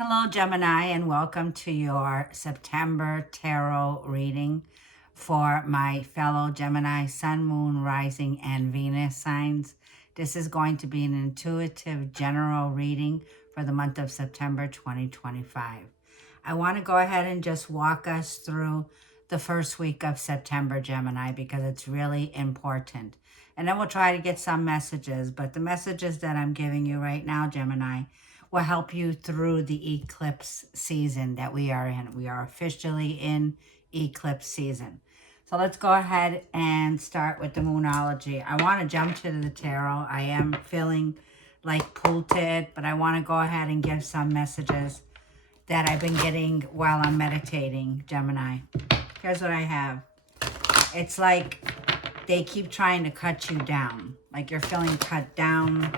Hello, Gemini, and welcome to your September tarot reading for my fellow Gemini, Sun, Moon, Rising, and Venus signs. This is going to be an intuitive general reading for the month of September 2025. I want to go ahead and just walk us through the first week of September, Gemini, because it's really important. And then we'll try to get some messages, but the messages that I'm giving you right now, Gemini, will help you through the eclipse season that we are in. We are officially in eclipse season. So let's go ahead and start with the Moonology. I want to jump to the tarot. I am feeling like pulled to it, but I want to go ahead and give some messages that I've been getting while I'm meditating, Gemini. Here's what I have. It's like they keep trying to cut you down. Like you're feeling cut down.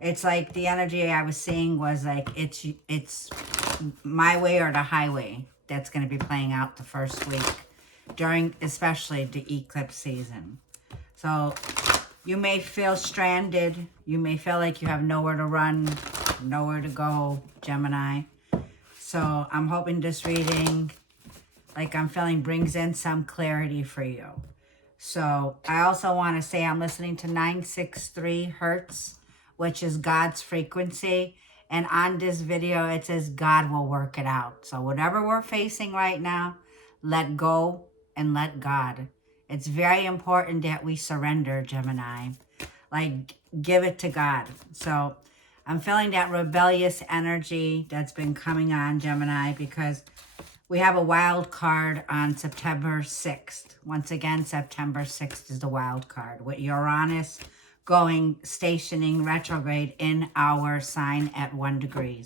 It's like the energy I was seeing was like it's my way or the highway that's going to be playing out the first week during especially the eclipse season. So you may feel stranded. You may feel like you have nowhere to run, nowhere to go, Gemini. So I'm hoping this reading, like I'm feeling, brings in some clarity for you. So I also want to say I'm listening to 963 Hertz, which is God's frequency. And on this video, it says God will work it out. So whatever we're facing right now, let go and let God. It's very important that we surrender, Gemini. Like, give it to God. So I'm feeling that rebellious energy that's been coming on, Gemini, because we have a wild card on September 6th. Once again, September 6th is the wild card with Uranus stationing retrograde in our sign at 1 degree.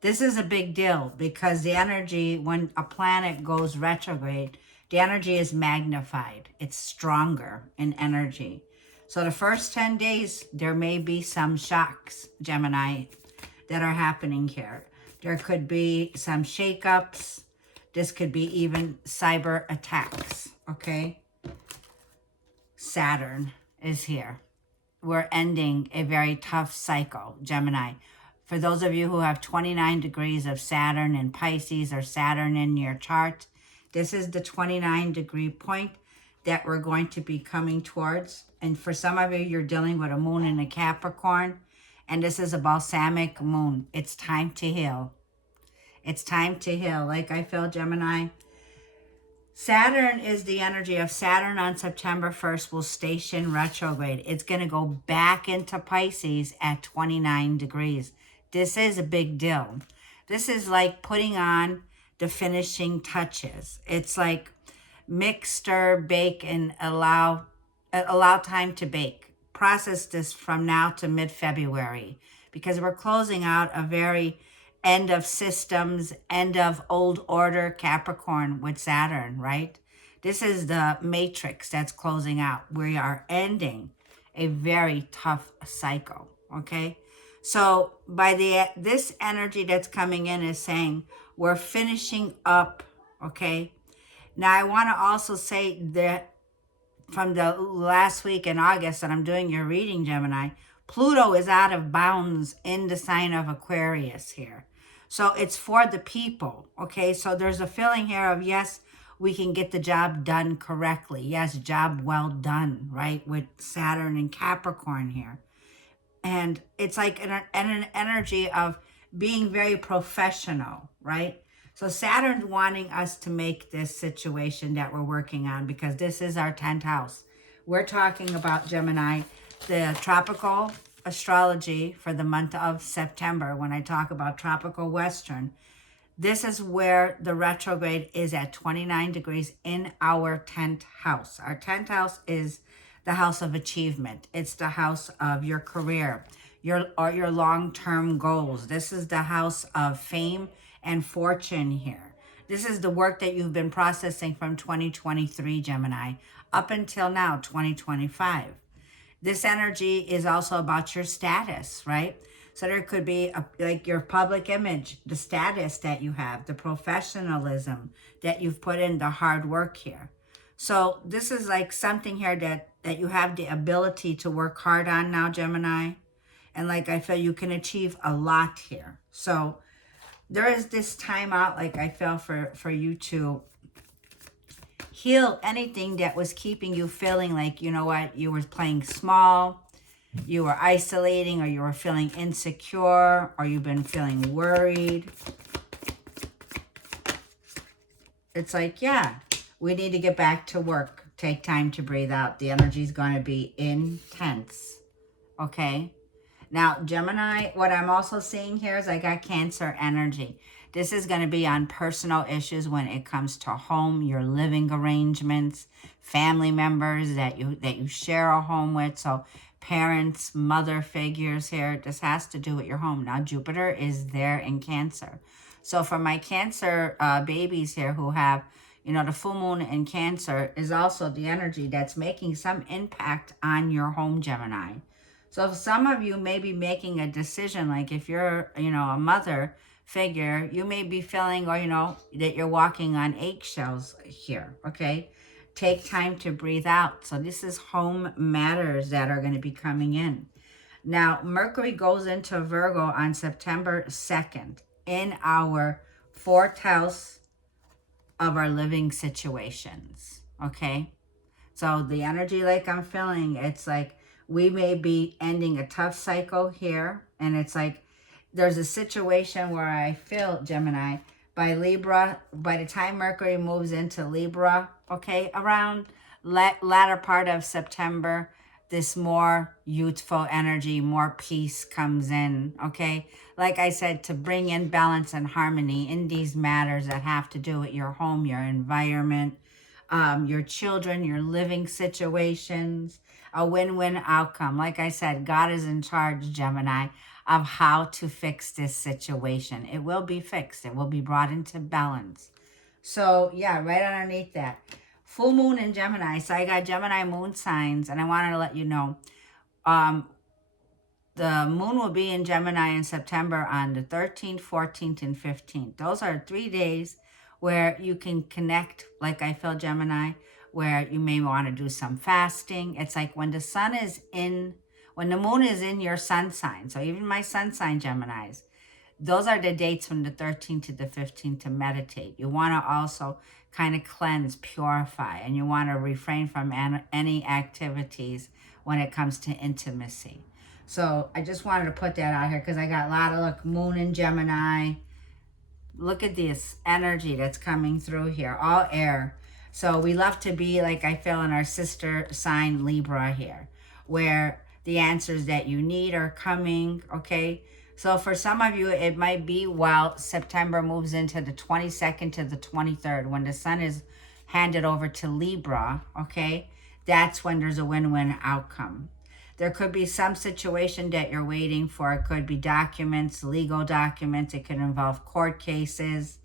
This is a big deal because the energy, when a planet goes retrograde, the energy is magnified. It's stronger in energy. So the first 10 days, there may be some shocks, Gemini, that are happening here. There could be some shakeups. This could be even cyber attacks, okay? Saturn is here. We're ending a very tough cycle, Gemini. For those of you who have 29 degrees of Saturn in Pisces or Saturn in your chart, this is the 29-degree point that we're going to be coming towards. And for some of you, you're dealing with a moon in a Capricorn, and this is a balsamic moon. It's time to heal. It's time to heal. Like I feel, Gemini, Saturn is the energy of Saturn on September 1st will station retrograde. It's going to go back into Pisces at 29 degrees. This is a big deal. This is like putting on the finishing touches. It's like mix, stir, bake, and allow time to bake. Process this from now to mid-February because we're closing out a very end of systems, end of old order Capricorn with Saturn, right? This is the matrix that's closing out. We are ending a very tough cycle, okay? So by this energy that's coming in is saying we're finishing up, okay? Now I want to also say that from the last week in August that I'm doing your reading, Gemini, Pluto is out of bounds in the sign of Aquarius here. So it's for the people, okay? So there's a feeling here of, yes, we can get the job done correctly. Yes, job well done, right? With Saturn and Capricorn here. And it's like an energy of being very professional, right? So Saturn's wanting us to make this situation that we're working on because this is our 10th house. We're talking about, Gemini, the tropical astrology for the month of September. When I talk about tropical Western, this is where the retrograde is at 29 degrees in our 10th house. Our 10th house is the house of achievement. It's the house of your career, your long-term goals. This is the house of fame and fortune here. This is the work that you've been processing from 2023, Gemini, up until now, 2025. This energy is also about your status, right? So there could be like your public image, the status that you have, the professionalism that you've put in, the hard work here. So this is like something here that you have the ability to work hard on now, Gemini. And like I feel you can achieve a lot here. So there is this time out, like I feel, for you to heal anything that was keeping you feeling like, you know what, you were playing small, you were isolating, or you were feeling insecure, or you've been feeling worried. It's like, yeah, we need to get back to work. Take time to breathe out. The energy is going to be intense. Okay? Now, Gemini, what I'm also seeing here is I got Cancer energy. This is going to be on personal issues when it comes to home, your living arrangements, family members that you share a home with. So parents, mother figures here. This has to do with your home. Now, Jupiter is there in Cancer. So for my Cancer babies here who have, you know, the full moon in Cancer is also the energy that's making some impact on your home, Gemini. So some of you may be making a decision, like if you're, you know, a mother figure, you may be feeling, or, you know, that you're walking on eggshells here, okay? Take time to breathe out. So this is home matters that are going to be coming in. Now, Mercury goes into Virgo on September 2nd in our 4th house of our living situations, okay? So the energy, like I'm feeling, it's like we may be ending a tough cycle here. And it's like there's a situation where I feel, Gemini, by Libra, by the time Mercury moves into Libra, okay, around latter part of September, this more youthful energy, more peace comes in, okay? Like I said, to bring in balance and harmony in these matters that have to do with your home, your environment, your children, your living situations, a win-win outcome. Like I said, God is in charge, Gemini, of how to fix this situation. It will be fixed. It will be brought into balance. So, yeah, right underneath that. Full moon in Gemini. So I got Gemini moon signs, and I wanted to let you know. The moon will be in Gemini in September on the 13th, 14th, and 15th. Those are 3 days where you can connect, like I feel, Gemini, where you may want to do some fasting. It's like when the sun is in, when the moon is in your sun sign. So even my sun sign, Geminis, those are the dates from the 13th to the 15th to meditate. You want to also kind of cleanse, purify, and you want to refrain from any activities when it comes to intimacy. So I just wanted to put that out here because I got a lot of, look, moon in Gemini. Look at this energy that's coming through here, all air. So we love to be, like I feel, in our sister sign Libra here, where the answers that you need are coming, okay? So for some of you, it might be while September moves into the 22nd to the 23rd, when the sun is handed over to Libra, okay? That's when there's a win-win outcome. There could be some situation that you're waiting for. It could be documents, legal documents. It could involve court cases.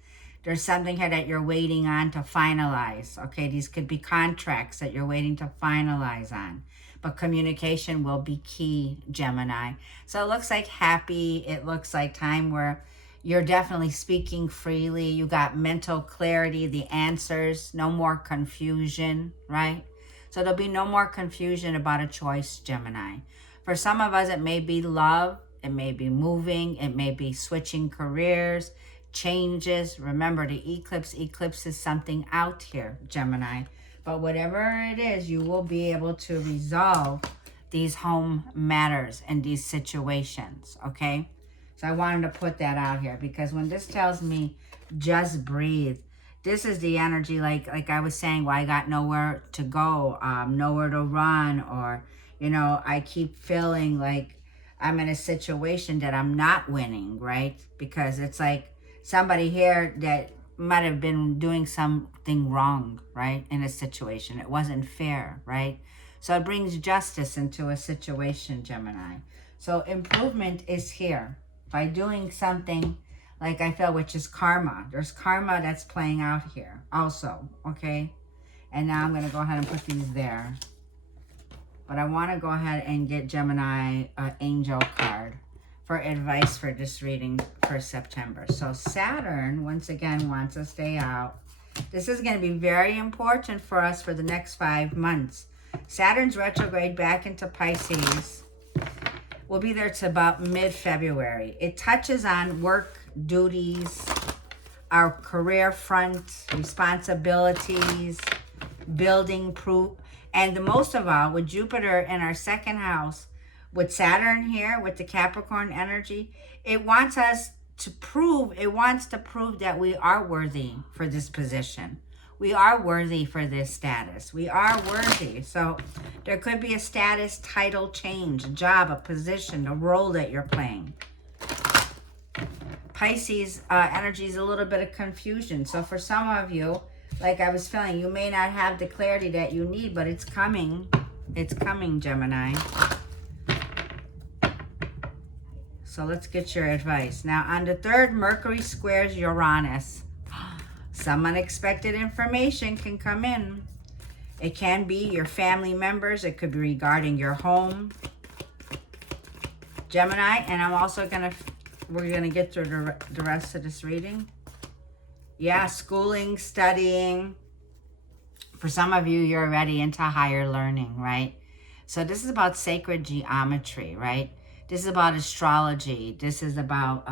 There's something here that you're waiting on to finalize. Okay, these could be contracts that you're waiting to finalize on. But communication will be key, Gemini. So it looks like happy. It looks like time where you're definitely speaking freely. You got mental clarity, the answers, no more confusion, right? So there'll be no more confusion about a choice, Gemini. For some of us, it may be love. It may be moving. It may be switching careers, changes. Remember, the eclipse is something out here, Gemini. But whatever it is, you will be able to resolve these home matters and these situations, okay? So I wanted to put that out here because when this tells me just breathe, this is the energy, like I was saying, well, I got nowhere to go, nowhere to run, or, you know, I keep feeling like I'm in a situation that I'm not winning, right? Because it's like somebody here that might have been doing something wrong, right, in a situation. It wasn't fair, right? So it brings justice into a situation, Gemini. So improvement is here by doing something, like I feel, which is karma. There's karma that's playing out here also, okay? And now I'm going to go ahead and put these there. But I want to go ahead and get Gemini an angel card for advice for this reading for September. So Saturn, once again, wants to stay out. This is going to be very important for us for the next 5 months. Saturn's retrograde back into Pisces. We'll be there to about mid-February. It touches on work duties, our career front, responsibilities, building proof. And the most of all, with Jupiter in our second house, with Saturn here, with the Capricorn energy, it wants to prove that we are worthy for this position. We are worthy for this status. We are worthy. So there could be a status, title change, a job, a position, a role that you're playing. Pisces energy is a little bit of confusion. So for some of you, like I was feeling, you may not have the clarity that you need, but it's coming. It's coming, Gemini. So let's get your advice. Now, on the 3rd, Mercury squares Uranus. Some unexpected information can come in. It can be your family members. It could be regarding your home. Gemini, and I'm also we're going to get through the rest of this reading. Yeah, schooling, studying. For some of you, you're already into higher learning, right? So this is about sacred geometry, right? This is about astrology. This is about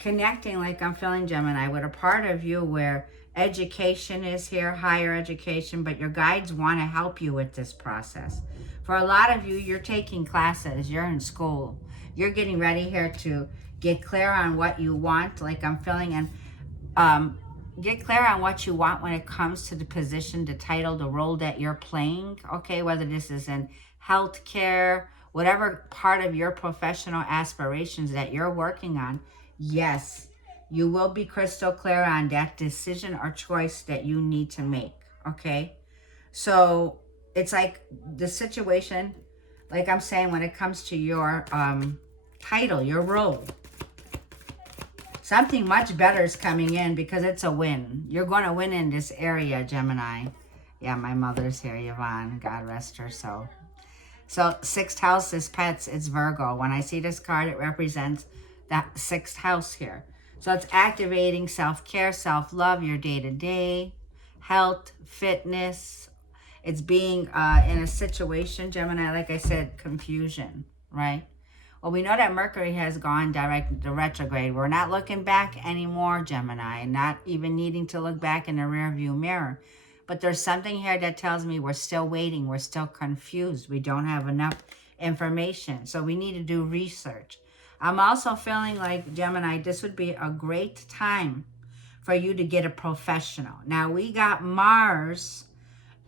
connecting, like I'm feeling, Gemini, with a part of you where education is here, higher education, but your guides want to help you with this process. For a lot of you, you're taking classes, you're in school, you're getting ready here to get clear on what you want, like I'm feeling, and get clear on what you want when it comes to the position, the title, the role that you're playing, okay? Whether this is in healthcare, whatever part of your professional aspirations that you're working on, yes, you will be crystal clear on that decision or choice that you need to make, okay? So it's like the situation, like I'm saying, when it comes to your title, your role, something much better is coming in because it's a win. You're going to win in this area, Gemini. Yeah, my mother's here, Yvonne. God rest her soul. So 6th house is pets. It's Virgo. When I see this card, it represents that 6th house here. So it's activating self-care, self-love, your day-to-day, health, fitness. It's being in a situation, Gemini, like I said, confusion, right? Well, we know that Mercury has gone the retrograde. We're not looking back anymore, Gemini, not even needing to look back in the rearview mirror. But there's something here that tells me we're still waiting. We're still confused. We don't have enough information. So we need to do research. I'm also feeling like, Gemini, this would be a great time for you to get a professional. Now, we got Mars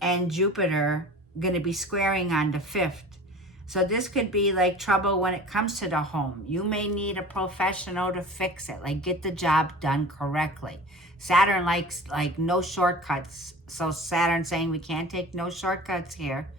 and Jupiter going to be squaring on the 5th. So this could be like trouble when it comes to the home. You may need a professional to fix it, like get the job done correctly. Saturn likes like no shortcuts. So Saturn saying we can't take no shortcuts here.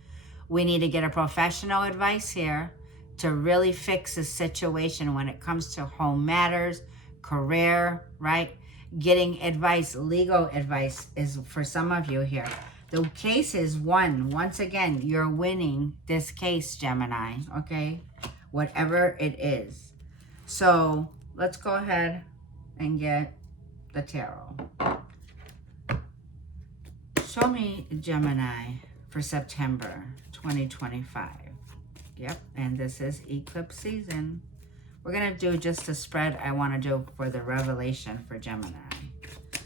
We need to get a professional advice here to really fix the situation when it comes to home matters, career, right? Getting advice, legal advice is for some of you here. The case is won. Once again, you're winning this case, Gemini, okay? Whatever it is. So let's go ahead and get the tarot. Show me Gemini for September 2025. Yep, and this is eclipse season. We're going to do just a spread I want to do for the revelation for Gemini.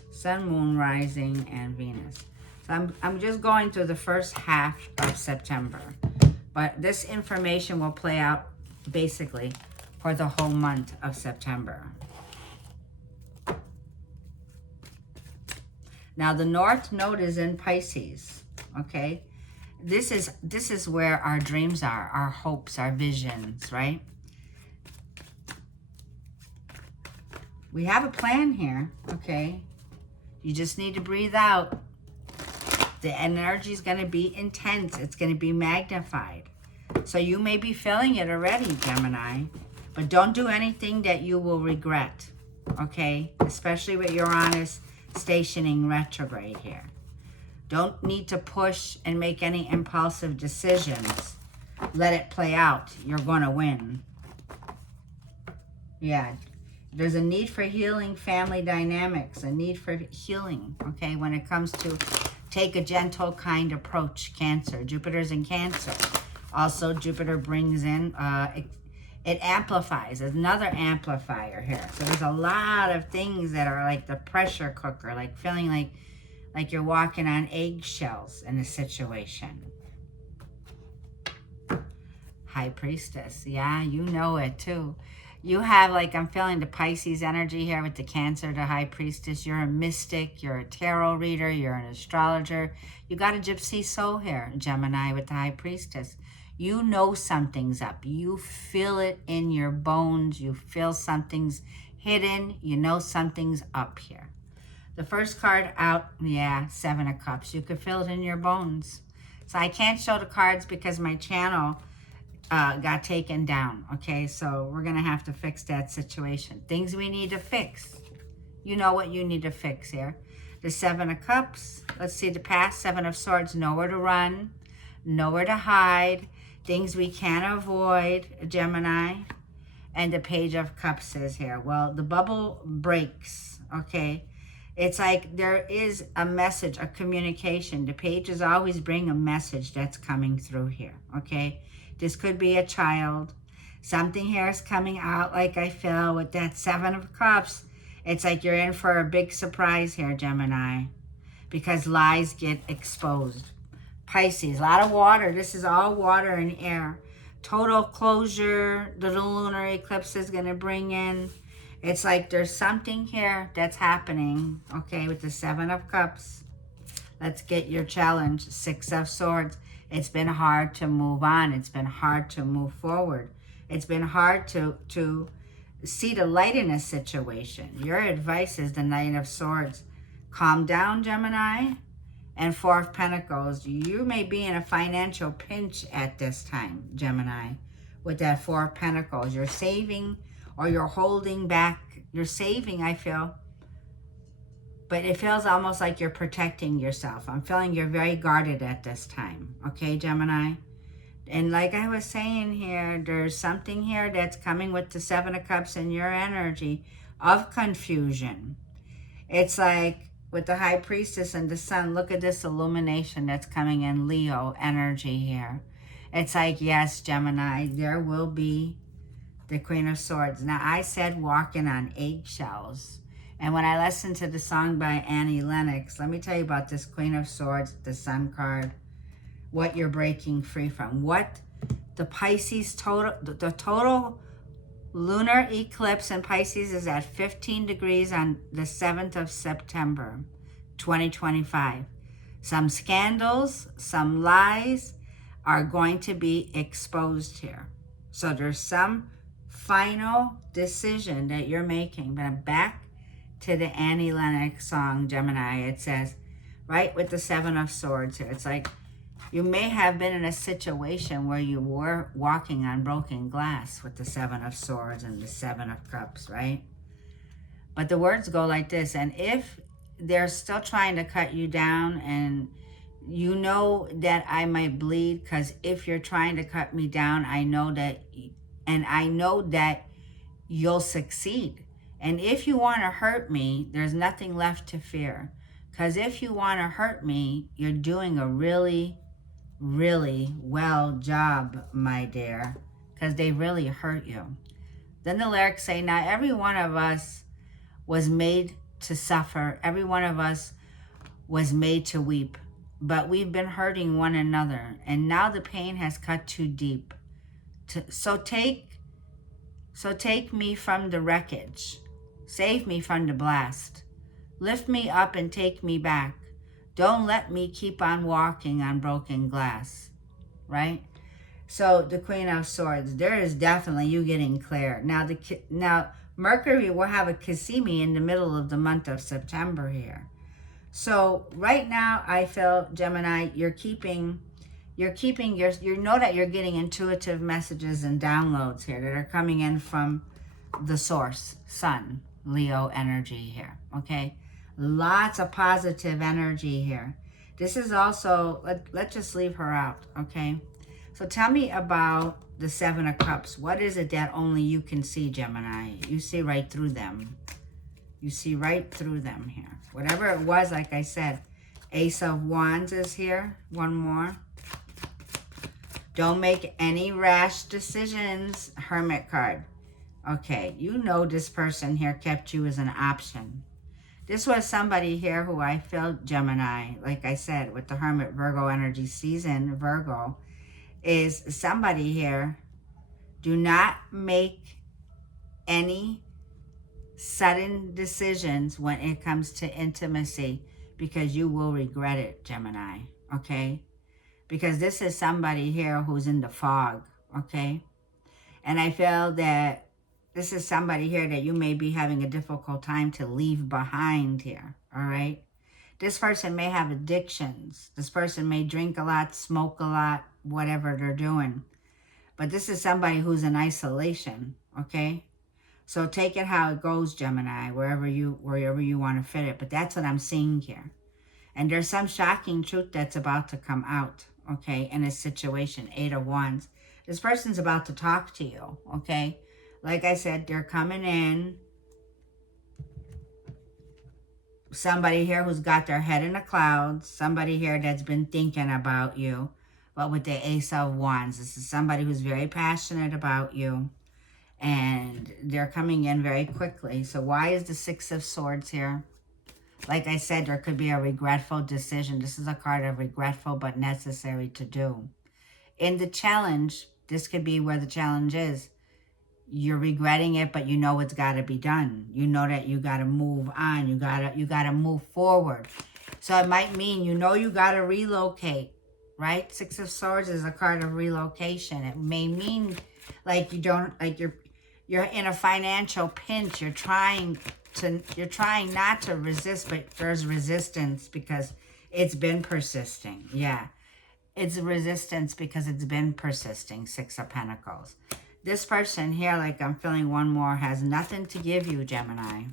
Sun, Moon, Rising, and Venus. I'm just going through the first half of September, but this information will play out basically for the whole month of September. Now the North Node is in Pisces, okay? This is where our dreams are, our hopes, our visions, right? We have a plan here, okay? You just need to breathe out. The energy is going to be intense. It's going to be magnified. So you may be feeling it already, Gemini. But don't do anything that you will regret, okay? Especially with Uranus stationing retrograde here. Don't need to push and make any impulsive decisions. Let it play out. You're going to win. Yeah. There's a need for healing family dynamics, a need for healing, okay, when it comes to take a gentle, kind approach. Cancer. Jupiter's in Cancer. Also, Jupiter brings in It amplifies. There's another amplifier here. So there's a lot of things that are like the pressure cooker, like feeling like you're walking on eggshells in a situation. High Priestess. Yeah, you know it too. You have, like, I'm feeling the Pisces energy here with the Cancer to High Priestess. You're a mystic. You're a tarot reader. You're an astrologer. You got a gypsy soul here, Gemini, with the High Priestess. You know something's up. You feel it in your bones. You feel something's hidden. You know something's up here. The first card out, yeah, Seven of Cups. You could feel it in your bones. So I can't show the cards because my channel got taken down, okay? So we're going to have to fix that situation. Things we need to fix. You know what you need to fix here. The Seven of Cups. Let's see the past. Seven of Swords. Nowhere to run. Nowhere to hide. Things we can't avoid, Gemini. And the Page of Cups is here. Well, the bubble breaks, okay? It's like there is a message, a communication. The pages always bring a message that's coming through here, okay? This could be a child. Something here is coming out, like I feel with that Seven of Cups. It's like you're in for a big surprise here, Gemini, because lies get exposed. Pisces, a lot of water. This is all water and air. Total closure, the lunar eclipse is going to bring in. It's like there's something here that's happening, okay, with the Seven of Cups. Let's get your challenge. Six of Swords. It's been hard to move on. It's been hard to move forward. It's been hard to see the light in a situation. Your advice is the Knight of Swords. Calm down, Gemini. And Four of Pentacles. You may be in a financial pinch at this time, Gemini, with that Four of Pentacles. You're saving or you're holding back. You're saving, I feel. But it feels almost like you're protecting yourself. I'm feeling you're very guarded at this time. Okay, Gemini? And like I was saying here, there's something here that's coming with the Seven of Cups in your energy of confusion. It's like with the High Priestess and the Sun, look at this illumination that's coming in Leo energy here. It's like, yes, Gemini, there will be the Queen of Swords. Now, I said walking on eggshells. And when I listened to the song by Annie Lennox, let me tell you about this Queen of Swords, the Sun card, what you're breaking free from. What the Pisces total, the total lunar eclipse in Pisces is at 15 degrees on the 7th of September, 2025. Some scandals, some lies are going to be exposed here. So there's some final decision that you're making. But I'm back to the Annie Lennox song, Gemini. It says, right with the Seven of Swords here, it's like you may have been in a situation where you were walking on broken glass with the Seven of Swords and the Seven of Cups, right? But the words go like this, and if they're still trying to cut you down, and you know that I might bleed, because if you're trying to cut me down, I know that, and I know that you'll succeed. And if you want to hurt me, there's nothing left to fear. Because if you want to hurt me, you're doing a really, really well job, my dear. Because they really hurt you. Then the lyrics say, now every one of us was made to suffer. Every one of us was made to weep. But we've been hurting one another. And now the pain has cut too deep. So take me from the wreckage. Save me from the blast. Lift me up and take me back. Don't let me keep on walking on broken glass. Right? So the Queen of Swords, there is definitely you getting clear. Now Mercury will have a Cassimi in the middle of the month of September here. So right now I feel, Gemini, you know that you're getting intuitive messages and downloads here that are coming in from the source, Sun, Leo energy here, okay? Lots of positive energy here. This is also, let's just leave her out, okay? So tell me about the Seven of Cups. What is it that only you can see, Gemini? You see right through them. You see right through them here. Whatever it was, like I said, Ace of Wands is here. One more. Don't make any rash decisions, Hermit card. Okay, you know this person here kept you as an option. This was somebody here who I felt, Gemini, like I said, with the Hermit Virgo energy season, Virgo, is somebody here. Do not make any sudden decisions when it comes to intimacy, because you will regret it, Gemini, okay? Because this is somebody here who's in the fog, okay? And I feel that this is somebody here that you may be having a difficult time to leave behind here, all right? This person may have addictions. This person may drink a lot, smoke a lot, whatever they're doing. But this is somebody who's in isolation, okay? So take it how it goes, Gemini, wherever you want to fit it. But that's what I'm seeing here. And there's some shocking truth that's about to come out, okay, in a situation. 8 of Wands. This person's about to talk to you, okay? Like I said, they're coming in. Somebody here who's got their head in the clouds. Somebody here that's been thinking about you. But with the Ace of Wands, this is somebody who's very passionate about you. And they're coming in very quickly. So why is the Six of Swords here? Like I said, there could be a regretful decision. This is a card of regretful but necessary to do. In the challenge, this could be where the challenge is. You're regretting it, but you know it's got to be done. You know that you got to move on. You got to move forward. So it might mean you know you got to relocate, right? Six of Swords is a card of relocation. It may mean like you don't, like you're in a financial pinch. You're trying not to resist, but there's resistance because it's been persisting. Yeah. It's resistance because it's been persisting. Six of Pentacles. This person here, like I'm feeling one more, has nothing to give you, Gemini.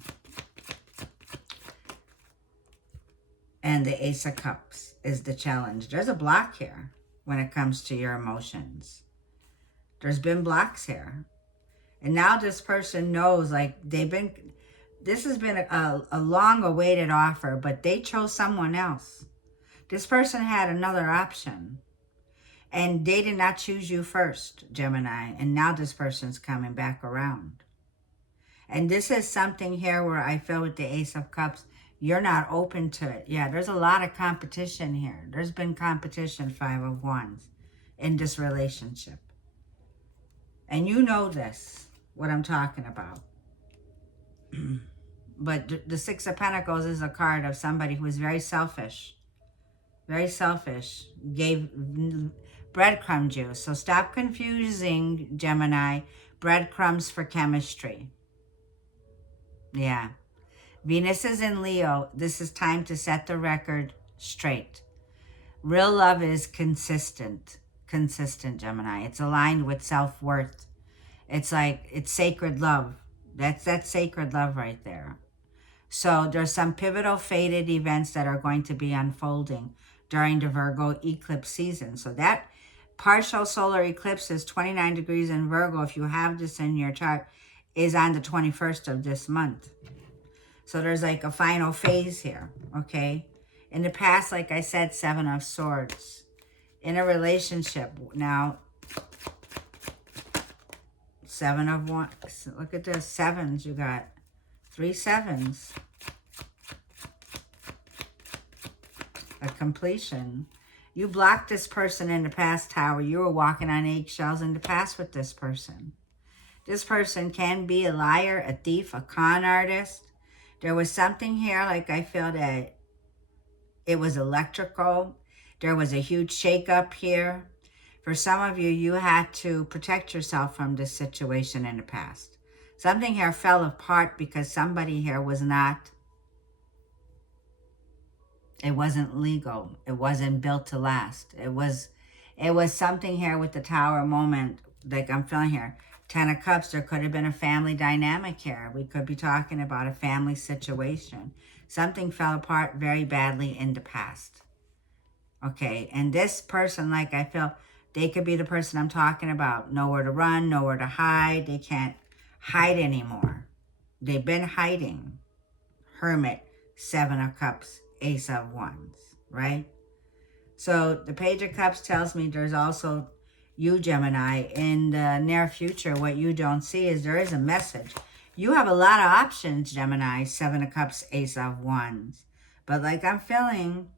And the Ace of Cups is the challenge. There's a block here when it comes to your emotions. There's been blocks here. And now this person knows, like this has been a long-awaited offer, but they chose someone else. This person had another option. And they did not choose you first, Gemini. And now this person's coming back around. And this is something here where I feel with the Ace of Cups, you're not open to it. Yeah, there's a lot of competition here. There's been competition, Five of Wands, in this relationship. And you know this, what I'm talking about. But the Six of Pentacles is a card of somebody who is very selfish. Very selfish. Gave breadcrumb juice. So stop confusing, Gemini, breadcrumbs for chemistry. Yeah. Venus is in Leo. This is time to set the record straight. Real love is consistent. Consistent, Gemini. It's aligned with self-worth. It's like, it's sacred love. That's sacred love right there. So there's some pivotal fated events that are going to be unfolding during the Virgo eclipse season. So that partial solar eclipse is 29 degrees in Virgo, if you have this in your chart, is on the 21st of this month. So there's like a final phase here, okay? In the past, like I said, Seven of Swords. In a relationship, now, Seven of Wands. Look at this, sevens, you got 3 sevens. A completion. You blocked this person in the past, Tower. You were walking on eggshells in the past with this person. This person can be a liar, a thief, a con artist. There was something here, like I feel that it was electrical. There was a huge shakeup here. For some of you, you had to protect yourself from this situation in the past. Something here fell apart because somebody here was not, it wasn't legal. It wasn't built to last. It was something here with the Tower moment, like I'm feeling here. 10 of Cups, there could have been a family dynamic here. We could be talking about a family situation. Something fell apart very badly in the past. Okay, and this person, like I feel, they could be the person I'm talking about. Nowhere to run, nowhere to hide. They can't hide anymore. They've been hiding. Hermit, Seven of Cups, Ace of Wands, right? So the Page of Cups tells me there's also you, Gemini, in the near future, what you don't see is there is a message. You have a lot of options, Gemini, Seven of Cups, Ace of Wands. But like I'm feeling,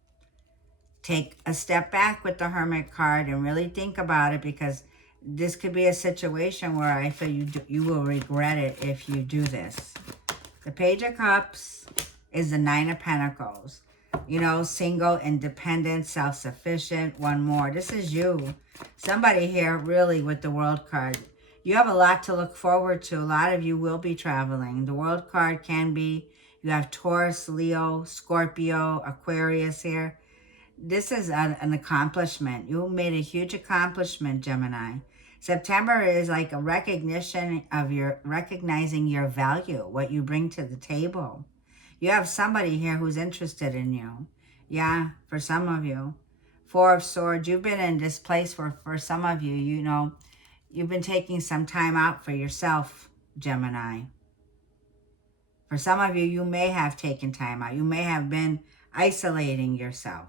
take a step back with the Hermit card and really think about it, because this could be a situation where I feel you will regret it if you do this. The Page of Cups is the Nine of Pentacles. You know, single, independent, self-sufficient, one more. This is you. Somebody here really with the World card. You have a lot to look forward to. A lot of you will be traveling. The World card can be, you have Taurus, Leo, Scorpio, Aquarius here. This is an accomplishment. You made a huge accomplishment, Gemini. September is like a recognition of recognizing your value, what you bring to the table. You have somebody here who's interested in you. Yeah, for some of you. Four of Swords, you've been in this place for some of you, you know, you've been taking some time out for yourself, Gemini. For some of you, you may have taken time out. You may have been isolating yourself.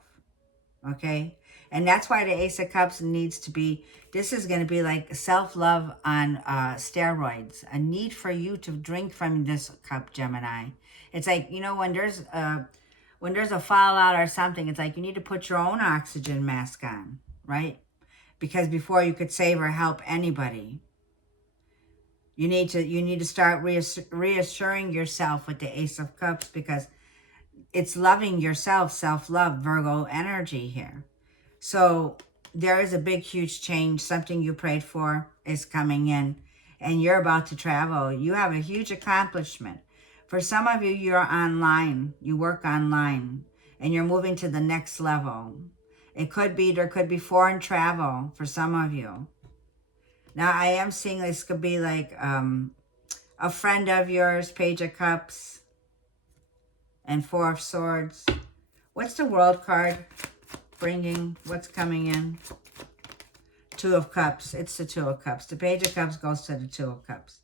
Okay? And that's why the Ace of Cups needs to be, this is going to be like self-love on steroids. A need for you to drink from this cup, Gemini. It's like, you know, when there's a fallout or something, it's like you need to put your own oxygen mask on, right? Because before you could save or help anybody, you need to start reassuring yourself with the Ace of Cups, because it's loving yourself, self-love, Virgo energy here. So there is a big, huge change. Something you prayed for is coming in, and you're about to travel. You have a huge accomplishment. For some of you, you're online. You work online, and you're moving to the next level. It could be, there could be foreign travel for some of you. Now, I am seeing this could be like a friend of yours, Page of Cups, and Four of Swords. What's the World card bringing? What's coming in? Two of Cups. It's the Two of Cups. The Page of Cups goes to the Two of Cups.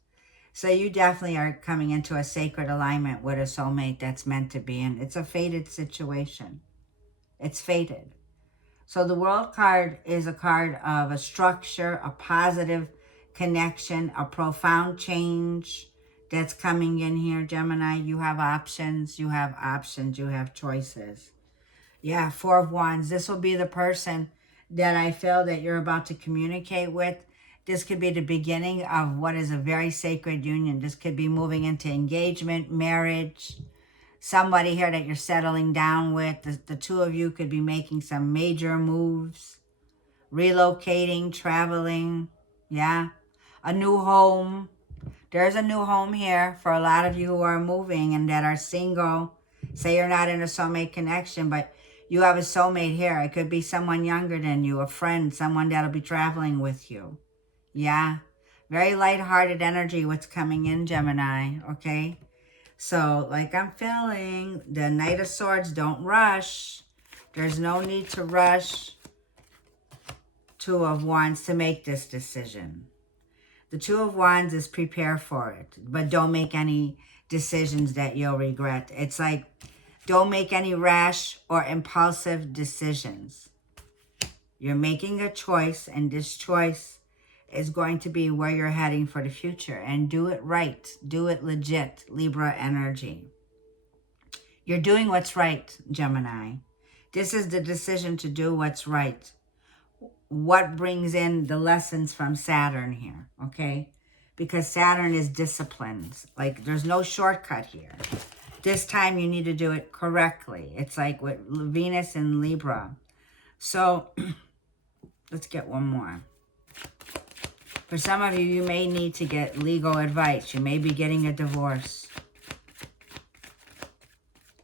So you definitely are coming into a sacred alignment with a soulmate that's meant to be in. It's a fated situation. It's fated. So the World card is a card of a structure, a positive connection, a profound change that's coming in here, Gemini. You have options, you have options, you have choices. Yeah, Four of Wands. This will be the person that I feel that you're about to communicate with. This could be the beginning of what is a very sacred union. This could be moving into engagement, marriage, somebody here that you're settling down with. The two of you could be making some major moves, relocating, traveling. Yeah, a new home. There's a new home here for a lot of you who are moving and that are single. Say you're not in a soulmate connection, but you have a soulmate here. It could be someone younger than you, a friend, someone that'll be traveling with you. Yeah, very lighthearted energy what's coming in, Gemini, okay? So, like I'm feeling, the Knight of Swords, don't rush. There's no need to rush. Two of Wands to make this decision. The Two of Wands is prepare for it, but don't make any decisions that you'll regret. It's like, don't make any rash or impulsive decisions. You're making a choice, and this choice is going to be where you're heading for the future. And do it right. Do it legit, Libra energy. You're doing what's right, Gemini. This is the decision to do what's right. What brings in the lessons from Saturn here, okay? Because Saturn is disciplines. Like, there's no shortcut here. This time you need to do it correctly. It's like with Venus and Libra. So, let's get one more. For some of you, you may need to get legal advice. You may be getting a divorce.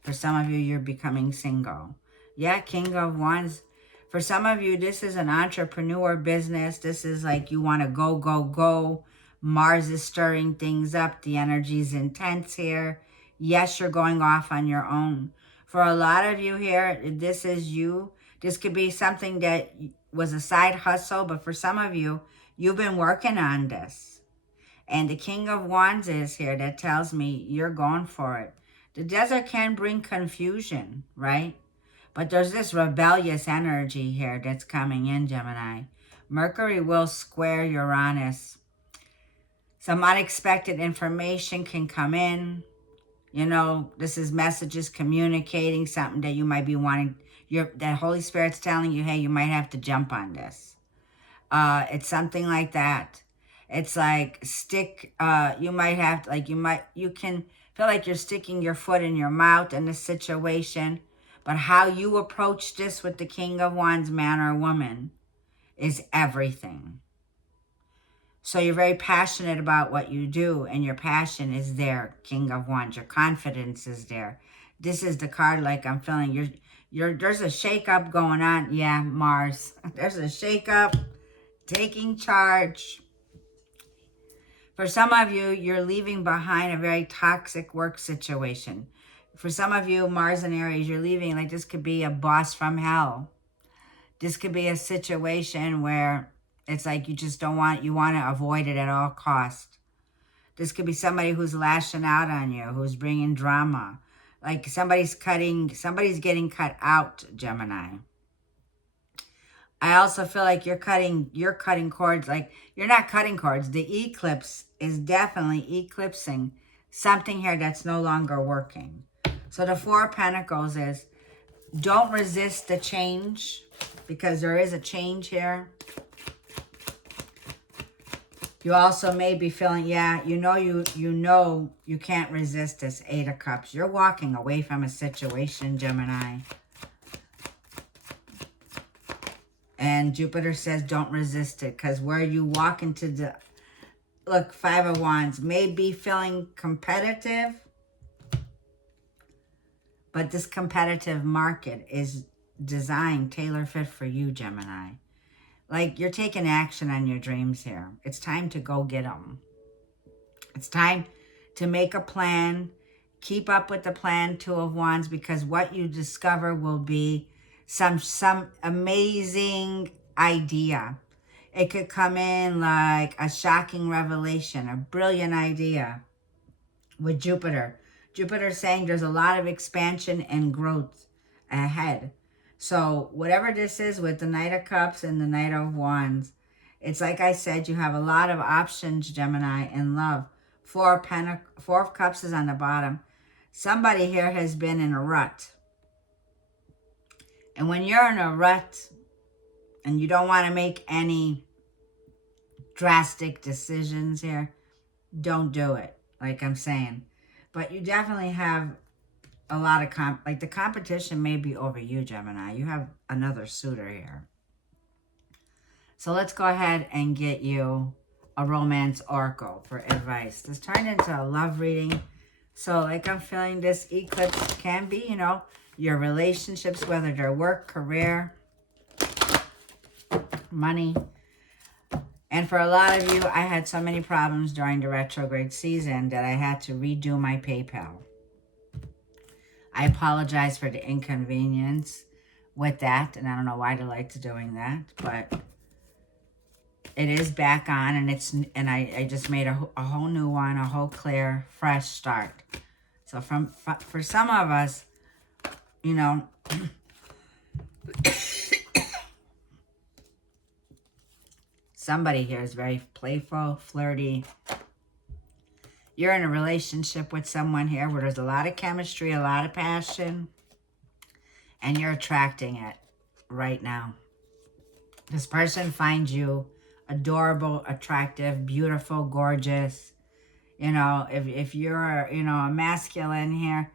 For some of you, you're becoming single. Yeah, King of Wands. For some of you, this is an entrepreneur business. This is like you want to go, go, go. Mars is stirring things up. The energy is intense here. Yes, you're going off on your own. For a lot of you here, this is you. This could be something that was a side hustle, but for some of you, you've been working on this. And the King of Wands is here. That tells me you're going for it. The desert can bring confusion, right? But there's this rebellious energy here that's coming in, Gemini. Mercury will square Uranus. Some unexpected information can come in. You know, this is messages communicating something that you might be wanting. That Holy Spirit's telling you, hey, you might have to jump on this. It's something like that. It's like you might have, like you can feel like you're sticking your foot in your mouth in this situation. But how you approach this with the King of Wands, man or woman, is everything. So you're very passionate about what you do, and your passion is there, King of Wands. Your confidence is there. This is the card like I'm feeling. There's a shake-up going on. Yeah, Mars. There's a shake-up, taking charge. For some of you, you're leaving behind a very toxic work situation. For some of you, Mars and Aries, you're leaving, like this could be a boss from hell. This could be a situation where it's like you just don't want, you want to avoid it at all costs. This could be somebody who's lashing out on you, who's bringing drama. Like somebody's getting cut out, Gemini. I also feel like you're cutting cords. Like you're not cutting cords. The eclipse is definitely eclipsing something here that's no longer working. So the Four of Pentacles is, don't resist the change, because there is a change here. You also may be feeling, yeah, you know you can't resist this Eight of Cups. You're walking away from a situation, Gemini. And Jupiter says don't resist it, because where you walk into the, look, Five of Wands, may be feeling competitive, but this competitive market is designed, tailor-fit for you, Gemini. Like, you're taking action on your dreams here. It's time to go get them. It's time to make a plan. Keep up with the plan, Two of Wands, because what you discover will be some amazing idea. It could come in like a shocking revelation, a brilliant idea with Jupiter. Jupiter saying there's a lot of expansion and growth ahead. So whatever this is with the Knight of Cups and the Knight of Wands, it's like I said, you have a lot of options, Gemini, in love. Four of Cups is on the bottom. Somebody here has been in a rut. And when you're in a rut and you don't want to make any drastic decisions here, don't do it, like I'm saying. But you definitely have a lot of like the competition may be over you, Gemini. You have another suitor here. So let's go ahead and get you a romance oracle for advice. This turned into a love reading. So like I'm feeling this eclipse can be, you know, your relationships, whether they're work, career, money. And for a lot of you, I had so many problems during the retrograde season that I had to redo my PayPal. I apologize for the inconvenience with that, and I don't know why they like to doing that, but it is back on, and I just made a whole new one, a whole clear, fresh start. So for some of us, you know, somebody here is very playful, flirty. You're in a relationship with someone here where there's a lot of chemistry, a lot of passion, and you're attracting it right now. This person finds you adorable, attractive, beautiful, gorgeous. You know, if you're, you know, a masculine here,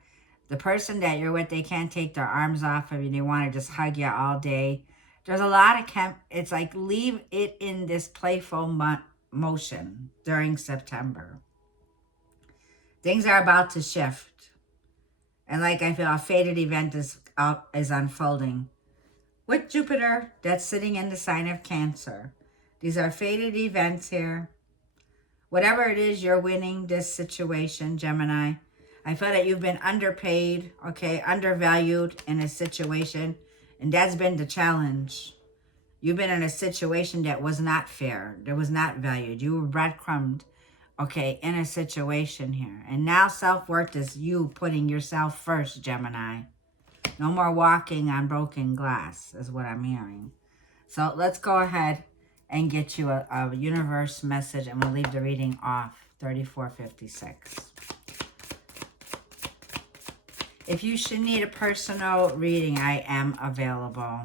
the person that you're with, they can't take their arms off of you. They want to just hug you all day. There's a lot of it's like leave it in this playful motion during September. Things are about to shift. And like I feel a fated event is unfolding. With Jupiter, that's sitting in the sign of Cancer. These are fated events here. Whatever it is, you're winning this situation, Gemini. I feel that you've been underpaid, okay, undervalued in a situation. And that's been the challenge. You've been in a situation that was not fair. That was not valued. You were breadcrumbed, okay, in a situation here. And now self-worth is you putting yourself first, Gemini. No more walking on broken glass is what I'm hearing. So let's go ahead and get you a universe message, and we'll leave the reading off. 3456. If you should need a personal reading, I am available.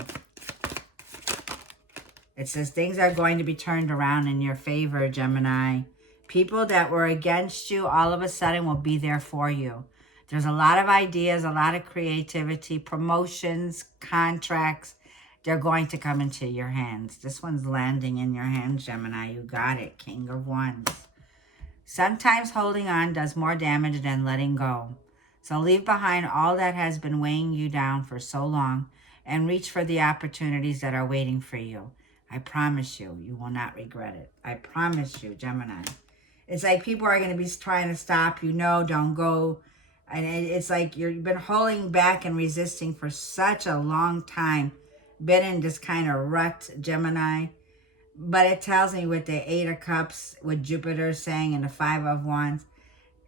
It says things are going to be turned around in your favor, Gemini. People that were against you all of a sudden will be there for you. There's a lot of ideas, a lot of creativity, promotions, contracts. They're going to come into your hands. This one's landing in your hands, Gemini. You got it. King of Wands. Sometimes holding on does more damage than letting go. So leave behind all that has been weighing you down for so long and reach for the opportunities that are waiting for you. I promise you, you will not regret it. I promise you, Gemini. It's like people are going to be trying to stop you. No, don't go. And it's like you've been holding back and resisting for such a long time. Been in this kind of rut, Gemini. But it tells me with the 8 of Cups, with Jupiter saying, and the 5 of Wands,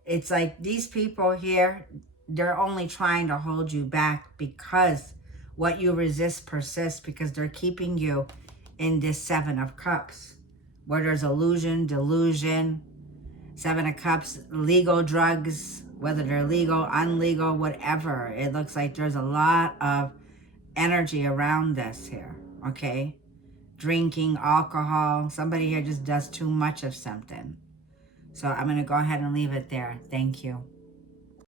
it's like these people here, they're only trying to hold you back because what you resist persists, because they're keeping you in this 7 of Cups, where there's illusion, delusion. 7 of Cups, legal drugs, whether they're legal, unlegal, whatever. It looks like there's a lot of energy around this here, okay? Drinking, alcohol. Somebody here just does too much of something. So I'm going to go ahead and leave it there. Thank you.